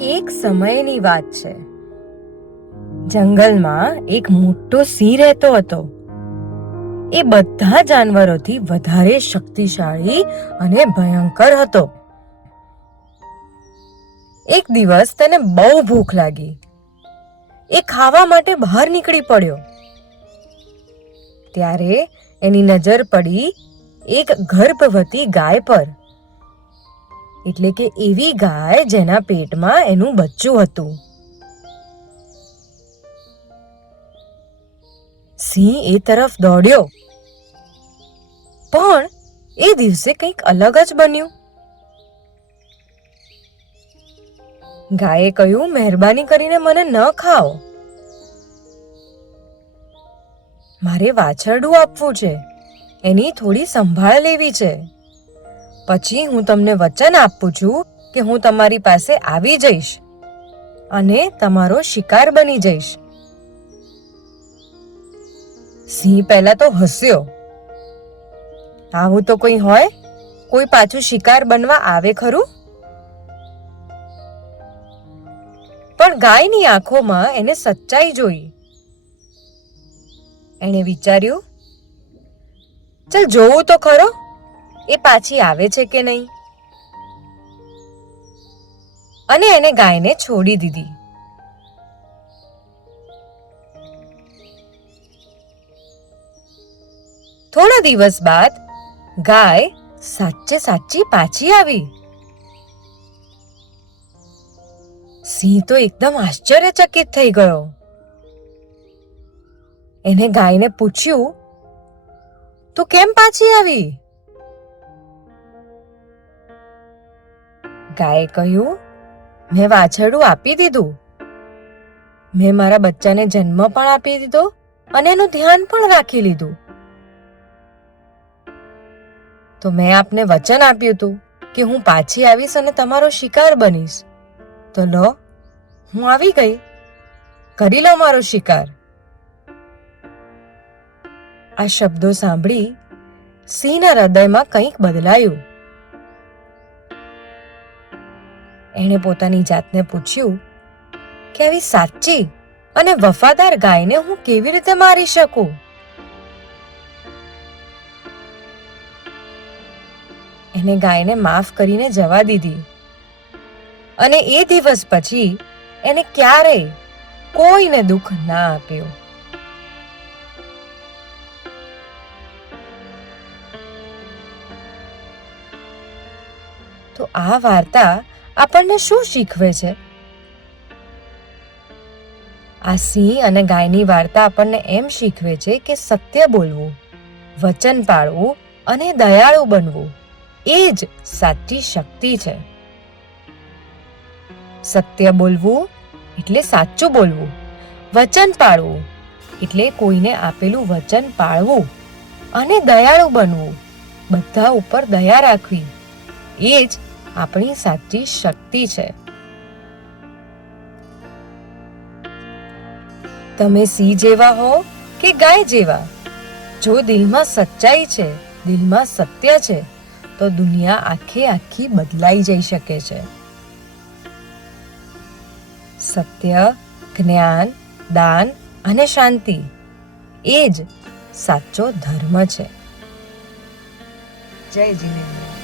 એક સમયની વાત છે. જંગલમાં એક મોટો સિંહ રહેતો હતો. એ બધા જાનવરોથી વધારે શક્તિશાળી અને ભયંકર હતો. એક દિવસ તેને બહુ ભૂખ લાગી. એ ખાવા માટે બહાર નીકળી પડ્યો. ત્યારે એની નજર પડી એક ગર્ભવતી ગાય પર. એટલે કે એવી ગાય જેના પેટમાં એનું બચ્ચું હતું. સિંહ એ તરફ દોડ્યો. પણ એ દિવસે કંઈક અલગ જ બન્યું. ગાયે કહ્યું, મહેરબાની કરીને મને ન ખાઓ. મારે વાછરડું આપવું છે. એની થોડી સંભાળ લેવી છે. પછી હું તમને વચન આપું છું કે હું તમારી પાસે આવી જઈશ અને તમારો શિકાર બની જઈશ. સિંહ પહેલા તો હસ્યો. આવું તો કોઈ હોય? કોઈ પાછું શિકાર બનવા આવે ખરું? પણ ગાયની આંખોમાં એને સચ્ચાઈ જોઈ. એણે વિચાર્યું, ચલ જોવું તો ખરો. એ પાછી આવે છે કે નહીં? અને એને ગાયને છોડી દીધી. થોડા દિવસ બાદ ગાય સાચે સાચી પાછી આવી. સિંહ તો એકદમ આશ્ચર્યચકિત થઈ ગયો. એને ગાયને પૂછ્યું, તું કેમ પાછી આવી? ગાયે કહ્યું, મેં વાછરડું આપી દીધું. મેં મારા બચ્ચાને જન્મ પણ આપી દીધો અને એનું ધ્યાન પણ રાખી લીધું. તો મેં આપને વચન આપ્યું હતું કે હું પાછી આવીશ અને તમારો શિકાર બનીશ. તો લો, હું આવી ગઈ. કરી લો મારો શિકાર. આ શબ્દો સાંભળી સિંહના હૃદયમાં કંઈક બદલાયું. એણે પોતાની જાતને પૂછ્યું કે આવી સાચી અને વફાદાર ગાયને હું કેવી રીતે મારી શકું? એને ગાયને માફ કરીને જવા દીધી અને એ દિવસ પછી એને ક્યારેય કોઈને દુઃખ ના આપ્યું. તો આ વાર્તા આપણને શું શીખવે છે? આ સિંહ અને ગાયની વાર્તા આપણને એમ શીખવે છે કે સત્ય બોલવું, વચન પાળવું અને દયાળુ બનવું એ જ સાચી શક્તિ છે. સત્ય બોલવું એટલે સાચું બોલવું, વચન પાળવું એટલે કોઈને આપેલું વચન પાળવું અને દયાળુ બનવું, બધા ઉપર દયા રાખવી એ જ આપણી સાચી શક્તિ છે. તમે સિંહ જેવા હો કે ગાય જેવા? જો દિલમાં સચ્ચાઈ છે, દિલમાં સત્ય છે, તો દુનિયા આખે આખી બદલાઈ જઈ શકે છે. સત્ય, જ્ઞાન, દાન અને શાંતિ એ જ સાચો ધર્મ છે. જય જીનેન્દ્ર.